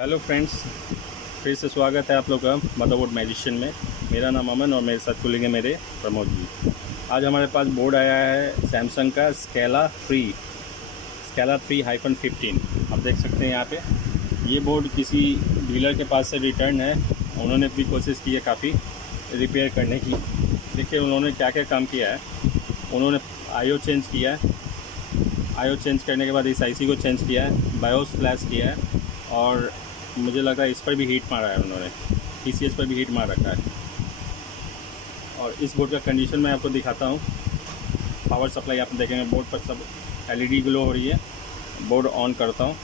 Hello friends, फिर से स्वागत है आप लोग का मदरबोर्ड मैजिशियन में। मेरा नाम अमन और मेरे साथ खुलेंगे मेरे प्रमोद जी। आज हमारे पास बोर्ड आया है सैमसंग का स्केला 3-15। आप देख सकते हैं यहाँ पे ये बोर्ड किसी डीलर के पास से रिटर्न है। उन्होंने भी कोशिश की है काफ़ी रिपेयर करने की। देखिए उन्होंने क्या क्या काम किया है। उन्होंने आईओ चेंज किया है, आईओ चेंज करने के बाद इस आईसी को चेंज किया है, बायोस फ्लैश किया है और मुझे लगा इस पर भी हीट मारा है उन्होंने, TCS पर भी हीट मार रखा है। और इस बोर्ड का कंडीशन मैं आपको दिखाता हूँ। पावर सप्लाई आप देखेंगे बोर्ड पर सब LED ग्लो हो रही है। बोर्ड ऑन करता हूँ,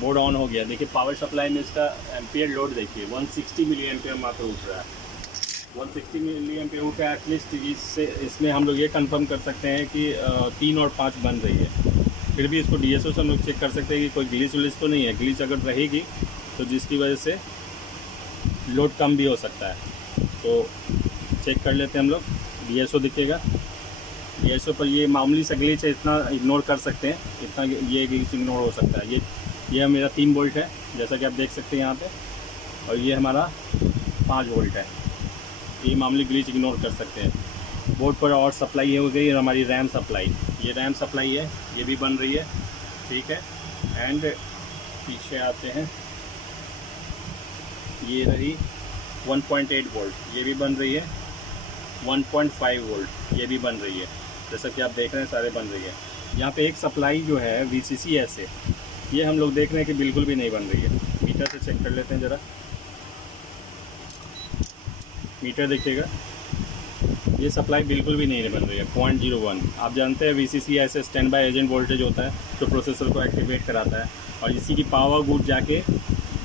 बोर्ड ऑन हो गया। देखिए पावर सप्लाई में इसका एम्पियर लोड देखिए 160 मिली एम्पियर मात्र उठ रहा है। 160 मिली एम्पियर उठ रहा है। एटलीस्ट इसमें हम लोग ये कंफर्म कर सकते हैं कि 3 और 5 बन रही है। फिर भी इसको DSO से हम लोग चेक कर सकते हैं कि कोई ग्लिच विलिच तो नहीं है। ग्लिच अगर रहेगी तो जिसकी वजह से लोड कम भी हो सकता है, तो चेक कर लेते हैं हम लोग। DSO दिखेगा, DSO पर ये मामूली सा ग्लिच है, इतना इग्नोर कर सकते हैं, इतना ये ग्लिच इग्नोर हो सकता है। ये मेरा 3 वोल्ट है जैसा कि आप देख सकते हैं यहाँ पे, और ये हमारा 5 वोल्ट है। ये मामूली ग्लिच इग्नोर कर सकते हैं। बोर्ड पर और सप्लाई हो गई हमारी रैम सप्लाई। ये रैम सप्लाई है, ये भी बन रही है, ठीक है। एंड पीछे आते हैं, ये रही 1.8 वोल्ट, ये भी बन रही है। 1.5 वोल्ट ये भी बन रही है। जैसा कि आप देख रहे हैं सारे बन रही है। यहाँ पे एक सप्लाई जो है VCC से, ये हम लोग देख रहे हैं कि बिल्कुल भी नहीं बन रही है। मीटर से चेक कर लेते हैं ज़रा। मीटर देखिएगा, ये सप्लाई बिल्कुल भी नहीं बन रही है। 0.01। आप जानते हैं VCC ऐसे स्टैंड बाय एजेंट वोल्टेज होता है जो प्रोसेसर को एक्टिवेट कराता है, और इसी की पावर गुड जाके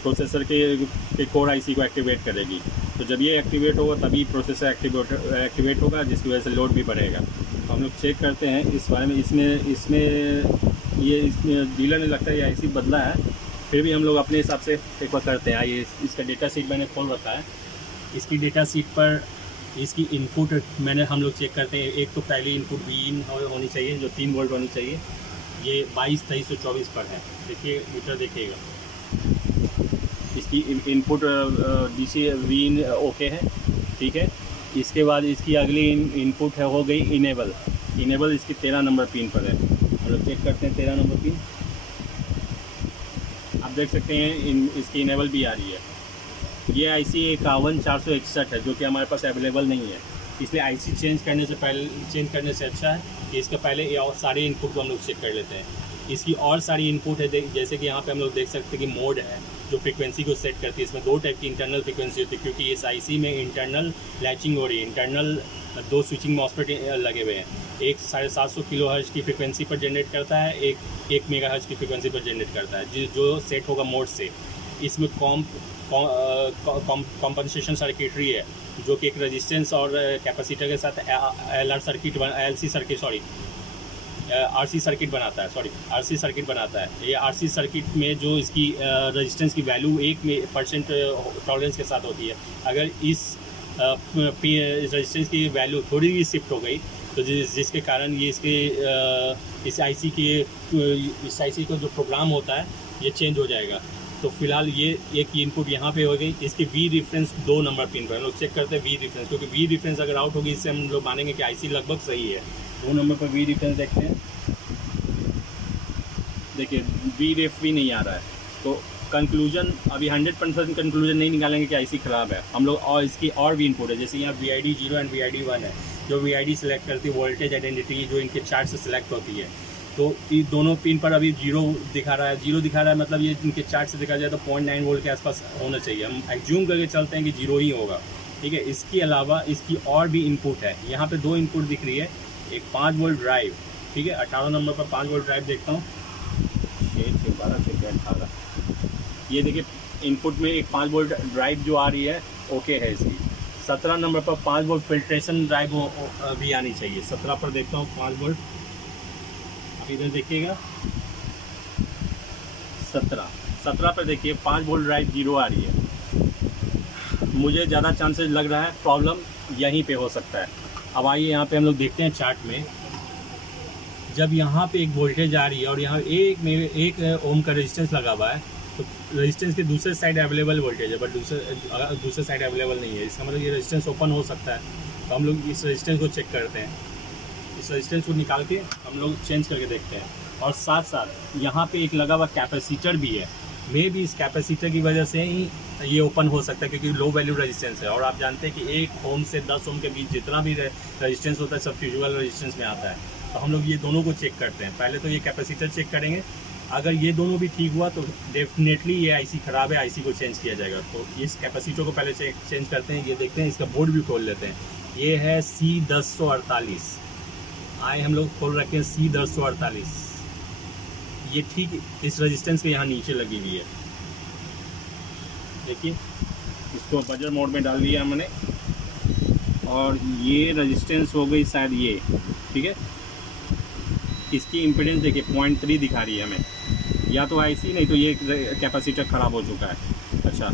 प्रोसेसर के कोर IC को एक्टिवेट करेगी। तो जब ये एक्टिवेट होगा तभी प्रोसेसर एक्टिवेट होगा, जिसकी वजह से लोड भी बढ़ेगा। तो हम लोग चेक करते हैं इस बारे में। इसमें डीलर ने लगता है ये IC बदला है, फिर भी हम लोग अपने हिसाब से एक बार करते हैं। आइए, इसका डेटा शीट मैंने खोल रखा है। इसकी डेटा शीट पर इसकी इनपुट हम लोग चेक करते हैं। एक तो पहली इनपुट Vin होनी चाहिए जो 3 वोल्ट होनी चाहिए। ये 22, 23 और 24 पर है। देखिए मीटर देखिएगा, इसकी इनपुट DC Vin ओके है, ठीक है। इसके बाद इसकी अगली इनपुट है हो गई इनेबल इसकी 13 नंबर पिन पर है। हम लोग चेक करते हैं 13 नंबर पिन। आप देख सकते हैं इसकी इनेबल भी आ रही है। ये IC 51461 है जो कि हमारे पास अवेलेबल नहीं है, इसलिए IC चेंज करने से अच्छा है कि इसके पहले ये और सारे इनपुट को हम लोग चेक कर लेते हैं। इसकी और सारी इनपुट है, जैसे कि यहाँ पे हम लोग देख सकते हैं कि मोड है जो फ्रीक्वेंसी को सेट करती है। इसमें 2 टाइप की इंटरनल फ्रीक्वेंसी होती है, क्योंकि इस IC में इंटरनल लैचिंग हो रही है। इंटरनल 2 स्विचिंग मॉसफेट लगे हुए हैं। एक 750 किलोहर्ट्ज़ की फ्रीक्वेंसी पर जनरेट करता है, एक 1 मेगाहर्ट्ज़ की फ्रीक्वेंसी पर जनरेट करता है, जो सेट होगा मोड से। इसमें कॉम्पनसेशन सर्किटरी है जो कि एक रेजिस्टेंस और कैपेसिटर के साथ RC सर्किट बनाता है। ये RC सर्किट में जो इसकी रेजिस्टेंस की वैल्यू 1% टॉलरेंस के साथ होती है। अगर इस रेजिस्टेंस की वैल्यू थोड़ी भी शिफ्ट हो गई तो जिसके कारण ये इस IC का जो प्रोग्राम होता है ये चेंज हो जाएगा। तो फिलहाल ये एक इनपुट यहाँ पे हो गई। इसकी V रेफरेंस 2 नंबर पिन पर हम लोग चेक करते हैं V रेफरेंस, क्योंकि V रेफरेंस अगर आउट होगी इससे हम लोग मानेंगे कि IC लगभग सही है। 2 नंबर पर V रेफरेंस देखते हैं। देखिए V रेफ भी नहीं आ रहा है, तो कंक्लूजन अभी 100% कंक्लूजन नहीं निकालेंगे कि IC ख़राब है। हम लोग और इसकी और भी इनपुट है, जैसे यहाँ VID 0 एंड VID 1 है। जो VID सेलेक्ट करती है वोल्टेज आइडेंटिटी जो इनके चार्ट से सिलेक्ट होती है, तो ये दोनों पिन पर अभी 0 दिखा रहा है। मतलब ये इनके चार्ट से देखा जाए तो 0.9 वोल्ट के आसपास होना चाहिए। हम एज्यूम करके चलते हैं कि 0 ही होगा, ठीक है। इसके अलावा इसकी और भी इनपुट है। यहाँ पे 2 इनपुट दिख रही है। एक 5 वोल्ट ड्राइव, ठीक है। 18 नंबर पर 5 वोल्ट ड्राइव देखता हूँ। 12 से 18, ये देखिए इनपुट में एक 5 वोल्ट ड्राइव जो आ रही है ओके है इसकी। 17 नंबर पर 5 वोल्ट फिल्ट्रेशन ड्राइव भी आनी चाहिए। 17 पर देखता हूँ 5 वोल्ट। इधर देखिएगा 17 पर देखिए 5 वोल्ट ड्राइव 0 आ रही है। मुझे ज़्यादा चांसेस लग रहा है प्रॉब्लम यहीं पे हो सकता है। अब आइए यहाँ पे हम लोग देखते हैं चार्ट में। जब यहाँ पे एक वोल्टेज आ रही है और यहाँ एक ओम का रेजिस्टेंस लगा हुआ है, तो रेजिस्टेंस के दूसरे साइड अवेलेबल वोल्टेज है, बट दूसरे साइड अवेलेबल नहीं है। इसका मतलब ये रेजिस्टेंस ओपन हो सकता है। तो हम लोग इस रेजिस्टेंस को चेक करते हैं, इस रेजिस्टेंस को निकाल के हम लोग चेंज करके देखते हैं। और साथ साथ यहाँ पे एक लगा हुआ कैपेसिटर भी है, मे भी इस कैपेसिटर की वजह से ही ये ओपन हो सकता है, क्योंकि लो वैल्यू रेजिस्टेंस है। और आप जानते हैं कि 1 ओम से 10 ओम के बीच जितना भी रेजिस्टेंस होता है सब फ्यूजुअल रेजिस्टेंस में आता है। तो हम लोग ये दोनों को चेक करते हैं। पहले तो ये कैपेसिटर चेक करेंगे, अगर ये दोनों भी ठीक हुआ तो डेफिनेटली ये आईसी ख़राब है, आईसी को चेंज किया जाएगा। तो इस कैपेसिटर को पहले चेंज करते हैं। ये देखते हैं, इसका बोर्ड भी खोल लेते हैं। ये है C1048, आए हम लोग खोल रखे हैं C1048। ये ठीक इस रेजिस्टेंस के यहाँ नीचे लगी हुई है। देखिए, इसको बजर मोड में डाल दिया हमने और ये रेजिस्टेंस हो गई शायद ये, ठीक है। इसकी इम्पीडेंस देखिए 0.3 दिखा रही है हमें, या तो आईसी नहीं तो ये कैपेसिटर ख़राब हो चुका है। अच्छा,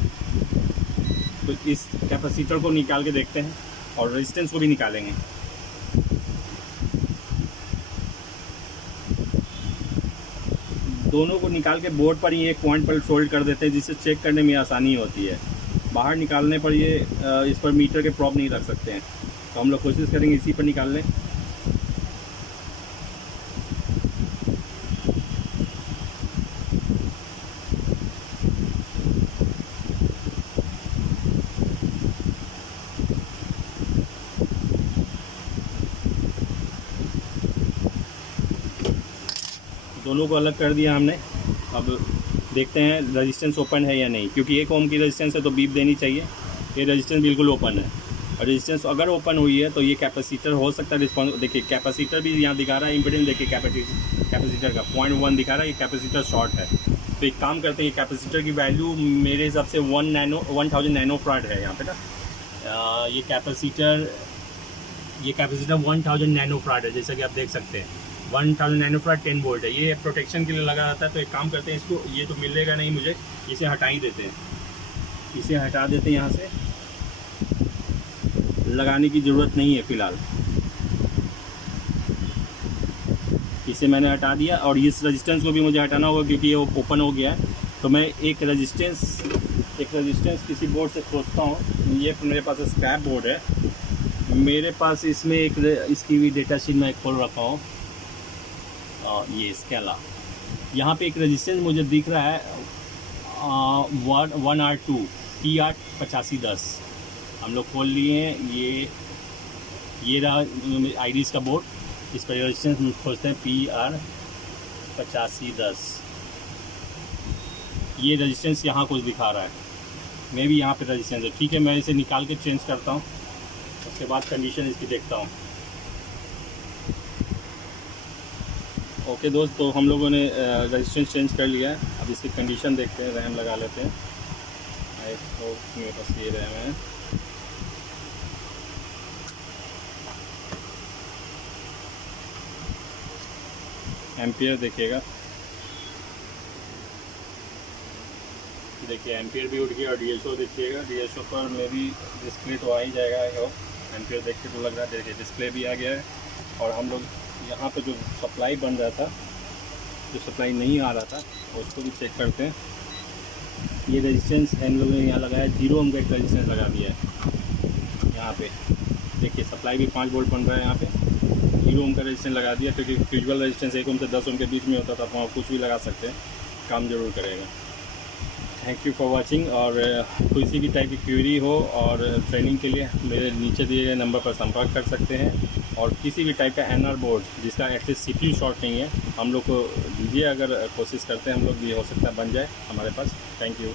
तो इस कैपेसिटर को निकाल के देखते हैं और रेजिस्टेंस को भी निकालेंगे। दोनों को निकाल के बोर्ड पर ही एक पॉइंट पर फोल्ड कर देते हैं, जिससे चेक करने में आसानी होती है। बाहर निकालने पर ये इस पर मीटर के प्रॉप नहीं रख सकते हैं, तो हम लोग कोशिश करेंगे इसी पर निकाल लें। दोनों को अलग कर दिया हमने। अब देखते हैं रेजिस्टेंस ओपन है या नहीं, क्योंकि 1 ओम की रेजिस्टेंस है तो बीप देनी चाहिए। ये रेजिस्टेंस बिल्कुल ओपन है, और रेजिस्टेंस अगर ओपन हुई है तो ये कैपेसिटर हो सकता है रिस्पॉन्स। देखिए कैपेसिटर भी यहाँ दिखा रहा है, इम्पीडेंस देखिए कैपेसिटर का 0.1 दिखा रहा है, ये कैपेसिटर शॉर्ट है। तो एक काम करते हैं, कैपेसिटर की वैल्यू मेरे हिसाब से 1000 नैनोफैराड है यहाँ पे ना। ये कैपेसिटर 1000 नैनोफैराड है, जैसा कि आप देख सकते हैं। 1000 नैनोफैराड 10 वोल्ट है। ये प्रोटेक्शन के लिए लगा रहता है। तो एक काम करते हैं, इसको ये तो मिलेगा नहीं मुझे, इसे हटा ही देते हैं। इसे हटा देते हैं यहाँ से, लगाने की ज़रूरत नहीं है फ़िलहाल। इसे मैंने हटा दिया और इस रेजिस्टेंस को भी मुझे हटाना होगा, क्योंकि ये ओपन हो गया है। तो मैं एक रेजिस्टेंस किसी बोर्ड से खोजता हूँ। ये मेरे पास स्क्रैप बोर्ड है मेरे पास। इसमें एक इसकी भी डेटा शीट मैं खोल रखा हूँ। ये स्केला, यहाँ पे एक रेजिस्टेंस मुझे दिख रहा है 1R2 T88510। हम लोग खोल लिए हैं। ये रहा आईडीज का बोर्ड, इस पर रेजिस्टेंस खोजते हैं PR8510। ये रेजिस्टेंस यहाँ कुछ दिखा रहा है, मैं भी यहाँ पे रेजिस्टेंस है। ठीक है, मैं इसे निकाल के चेंज करता हूँ, उसके बाद कंडीशन इसकी देखता हूँ। ओके दोस्त, तो हम लोगों ने रेजिस्टेंस चेंज कर लिया है। अब इसकी कंडीशन देखते हैं, रैम लगा लेते हैं। आई होप मेरे पास ये रैम है। एम्पियर देखिएगा, देखिए एम्पियर भी उठ गया। और DSO देखिएगा, DSO पर मेरी डिस्प्ले तो आ ही जाएगा। आई होप एम्पियर देख के तो लग रहा है। देखिए डिस्प्ले भी आ गया है। और हम लोग यहाँ पे जो सप्लाई बन रहा था, जो सप्लाई नहीं आ रहा था, उसको भी चेक करते हैं। ये रेजिस्टेंस हम लोगों ने यहाँ लगाया, 0 ओम का एक रेजिस्टेंस लगा दिया है यहाँ पे। देखिए सप्लाई भी 5 वोल्ट बन रहा है यहाँ पे। 0 ओम का रेजिस्टेंस लगा दिया, क्योंकि फ्यूजुअल रेजिस्टेंस 1 ओम से 10 ओम के बीच में होता था। वहाँ कुछ भी लगा सकते हैं, काम ज़रूर करेगा। Thank you for watching. और किसी भी टाइप की क्वेरी हो और ट्रेनिंग के लिए मेरे नीचे दिए गए नंबर पर संपर्क कर सकते हैं। और किसी भी टाइप का NR बोर्ड जिसका एटलीस्ट CPU शॉर्ट नहीं है, हम लोग को दीजिए। अगर कोशिश करते हैं हम लोग, भी हो सकता है बन जाए हमारे पास। Thank you.